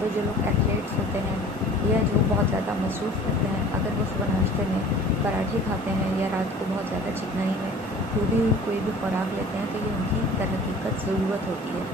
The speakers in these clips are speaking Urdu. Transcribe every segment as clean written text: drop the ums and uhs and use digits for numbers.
تو جو لوگ ایتھلیٹس ہوتے ہیں یا جو بہت زیادہ مصروف کرتے ہیں، اگر وہ صبح ناشتے میں پراٹھے کھاتے ہیں یا رات کو بہت زیادہ چکنائی میں ڈوبی ہوئی کوئی بھی خوراک لیتے ہیں، تو یہ ان کی در حقیقت ضرورت ہوتی ہے.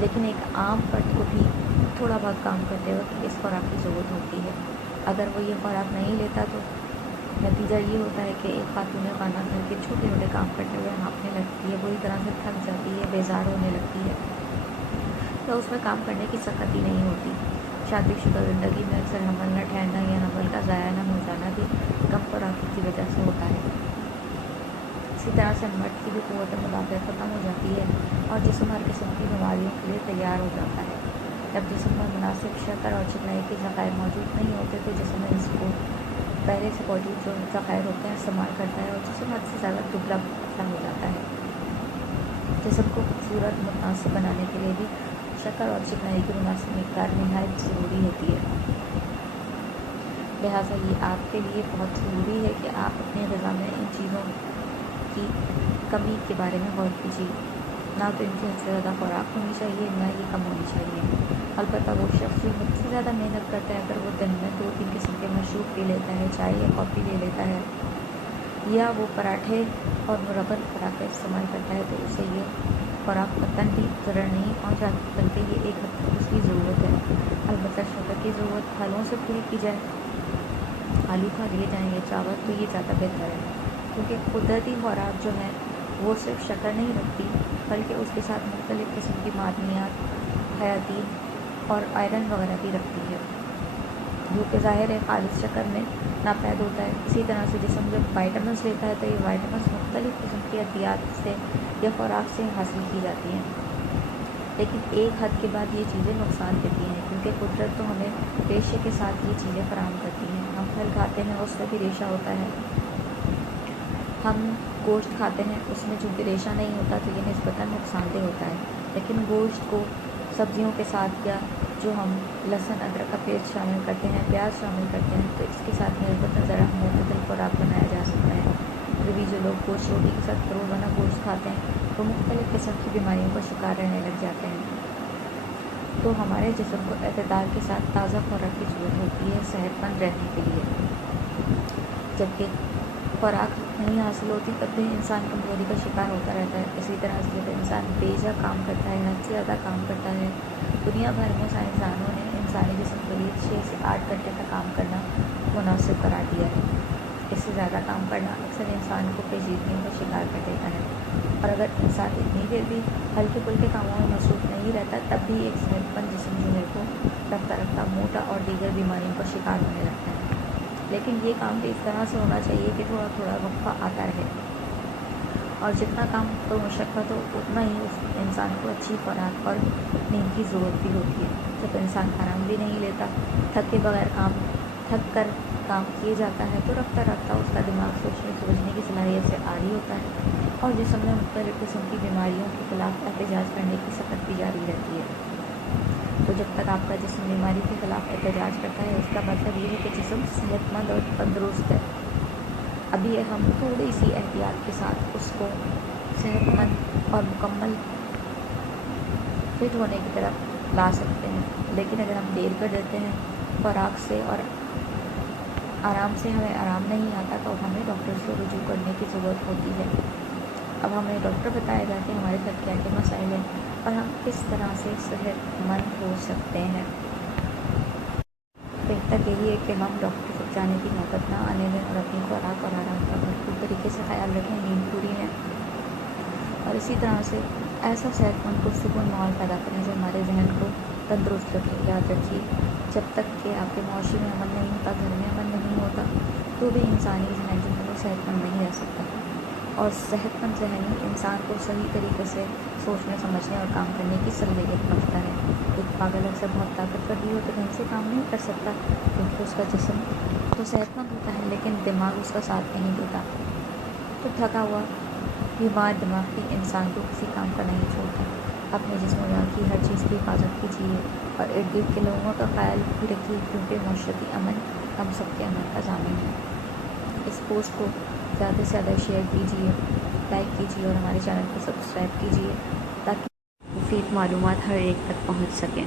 لیکن ایک عام فرد کو بھی تھوڑا بہت کام کرتے وقت اس خوراک کی ضرورت ہوتی ہے. اگر وہ یہ خوراک نہیں لیتا تو نتیجہ یہ ہوتا ہے کہ ایک خاتون خانہ گھر کے چھوٹے چھوٹے کام کرتے ہوئے ہانپنے لگتی ہے، بری طرح سے تھک جاتی ہے، بیزار ہونے لگتی ہے، تو اس میں کام کرنے کی سختی نہیں ہوتی. شادی شدہ زندگی میں اکثر حمل نہ ٹھہرنا یا حمل کا ضائع نہ ہو جانا بھی کم خوراک کی وجہ سے ہوتا ہے. اسی طرح سے مرد کی بھی قوت مدافعت ختم ہو جاتی ہے اور جسم ہر قسم کی بیماریوں کے لیے تیار ہو جاتا ہے. جب جسم میں مناسب شکر اور چکنائی کے ذخائر موجود نہیں ہوتے تو جسم اس کو پہلے سے موجود جو ذخائر ہوتے ہیں استعمال کرتا ہے اور جسم حد سے زیادہ دبلا پتلا ہو جاتا ہے. جسم کو خوبصورت متناسب بنانے کے لیے بھی شکر اور چکنائی کی مناسب مقدار نہایت ضروری ہوتی ہے. لہٰذا یہ آپ کے لیے بہت ضروری ہے کہ آپ اپنی غذا میں ان چیزوں کی کمی کے بارے میں غور کیجیے. نہ تو ان کی حد سے زیادہ خوراک ہونی چاہیے، نہ یہ کم ہونی چاہیے. البتہ وہ شخص جو مجھ سے زیادہ محنت کرتا ہے، اگر وہ دن میں 2-3 قسم کے مشروب پی لیتا ہے، چائے یا کافی لے لیتا ہے، یا وہ پراٹھے اور مربت خوراک کا استعمال کرتا ہے، تو اسے یہ خوراک قطعاً بھی ضرر نہیں پہنچاتی، بلکہ یہ ایک حد تک اس کی ضرورت ہے. البتہ شکر کی ضرورت پھلوں سے پوری کی جائے، آلو کھا لیے جائیں یا چاول، تو یہ زیادہ بہتر ہے، کیونکہ قدرتی خوراک جو ہے وہ صرف شکر نہیں رکھتی بلکہ اس کے ساتھ مختلف قسم کی معدنیات، حیاتین اور آئرن وغیرہ بھی رکھتی ہے، جو کہ ظاہر ہے خالص شکر میں ناپید ہوتا ہے. اسی طرح سے جسم جب وائٹامنس لیتا ہے تو یہ وائٹامنس مختلف قسم کی ادویات سے یا خوراک سے حاصل کی جاتی ہیں، لیکن ایک حد کے بعد یہ چیزیں نقصان دیتی ہیں، کیونکہ قدرت تو ہمیں ریشے کے ساتھ یہ چیزیں فراہم کرتی ہیں. ہم پھل کھاتے ہیں، اس میں بھی ریشہ ہوتا ہے. ہم گوشت کھاتے ہیں، اس میں چونکہ ریشہ نہیں ہوتا تو یہ نسبتاً نقصان دہ ہوتا ہے. لیکن گوشت کو سبزیوں کے ساتھ یا جو ہم لہسن ادرک کا پیسٹ شامل کرتے ہیں، پیاز شامل کرتے ہیں، تو اس کے ساتھ نسبتاً ذرا معتدل خوراک بنایا جا سکتا ہے. کبھی جو لوگ گوشت روٹی کے ساتھ روزانہ گوشت کھاتے ہیں وہ مختلف قسم کی بیماریوں کا شکار رہنے لگ جاتے ہیں. تو ہمارے جسم کو اعتدال کے ساتھ تازہ خوراک کی ضرورت ہوتی ہے صحت مند رہنے کے لیے. جبکہ خوراک نہیں حاصل ہوتی تب بھی انسان کمزوری کا شکار ہوتا رہتا ہے. اسی طرح سے جب انسان بے جا کام کرتا ہے، حد سے زیادہ کام کرتا ہے، دنیا بھر میں سائنسدانوں نے انسانی جسم کے لیے 6 سے 8 گھنٹے کا کام کرنا مناسب قرار دیا ہے. اس سے زیادہ کام کرنا اکثر انسان کو پیچیدگیوں کا شکار کر دیتا ہے، اور اگر انسان اتنی دیر بھی ہلکے پھلکے کاموں میں مصروف نہیں رہتا تب بھی ایک صحت مند جسم جو ہے وہ رفتہ رفتہ موٹا اور دیگر بیماریوں کا شکار ہونے لگتا ہے. لیکن یہ کام بھی اس طرح سے ہونا چاہیے کہ تھوڑا تھوڑا وقفہ آتا رہے، اور جتنا کام پر مشقت ہو اتنا ہی اس انسان کو اچھی خوراک اور نیند کی ضرورت بھی ہوتی ہے. جب انسان آرام بھی نہیں لیتا، تھک کر کام کیے جاتا ہے، تو رفتہ رفتہ اس کا دماغ سوچنے کی صلاحیت سے عاری ہوتا ہے اور جسم میں مختلف قسم کی بیماریوں کے خلاف احتجاج کرنے کی سخت بھی جاری رہتی ہے. تو جب تک آپ کا جسم بیماری کے خلاف احتجاج کرتا ہے، اس کا مطلب یہ ہے کہ جسم صحت مند اور تندرست ہے. ابھی ہم تھوڑی سی احتیاط کے ساتھ اس کو صحت مند اور مکمل فٹ ہونے کی طرف لا سکتے ہیں. لیکن اگر ہم دیر کر دیتے ہیں خوراک سے اور آرام سے ہمیں آرام نہیں آتا تو ہمیں ڈاکٹر سے رجوع کرنے کی ضرورت ہوتی ہے. اب ہمیں ڈاکٹر بتائے گا کہ ہمارے ساتھ کیا کیا مسائل ہیں اور ہم کس طرح سے صحت مند ہو سکتے ہیں. بہتر یہی ہے کہ ہم ڈاکٹر تک جانے کی نوبت نہ آنے دیں اور اپنی خوراک اور آرام کا بھرپور طریقے سے خیال رکھیں، نیند پوری ہے، اور اسی طرح سے ایسا صحت مند پرسکون ماحول پیدا کریں جو ہمارے ذہن کو تندرست رکھے. یاد رکھیے، جب تک کہ آپ کے معاشرے میں امن نہیں ہوتا، گھر میں امن نہیں ہوتا، تو بھی انسانی ذہن جو ہے وہ صحت مند نہیں رہ سکتا. اور صحت مند ذہن ہی انسان کو صحیح طریقے سے سوچنے سمجھنے اور کام کرنے کی صلاحیت بخشتا ہے. ایک پاگل اکثر بہت طاقتور بھی ہو تو ڈھنگ سے کام نہیں کر سکتا، کیونکہ اس کا جسم تو صحت مند ہوتا ہے لیکن دماغ اس کا ساتھ نہیں دیتا. تو تھکا ہوا بیمار دماغ بھی انسان کو کسی کام کا نہیں چھوڑتا. اپنے جسم و جان کی ہر چیز کی حفاظت کیجیے اور ارد گرد کے لوگوں کا خیال بھی رکھیے، کیونکہ معاشرتی امن ہم سب کے امن کا ضامن ہے. اس پوسٹ کو زیادہ سے زیادہ شیئر کیجیے، لائک کیجیے اور ہمارے چینل کو سبسکرائب کیجیے تاکہ مفید معلومات ہر ایک تک پہنچ سکیں.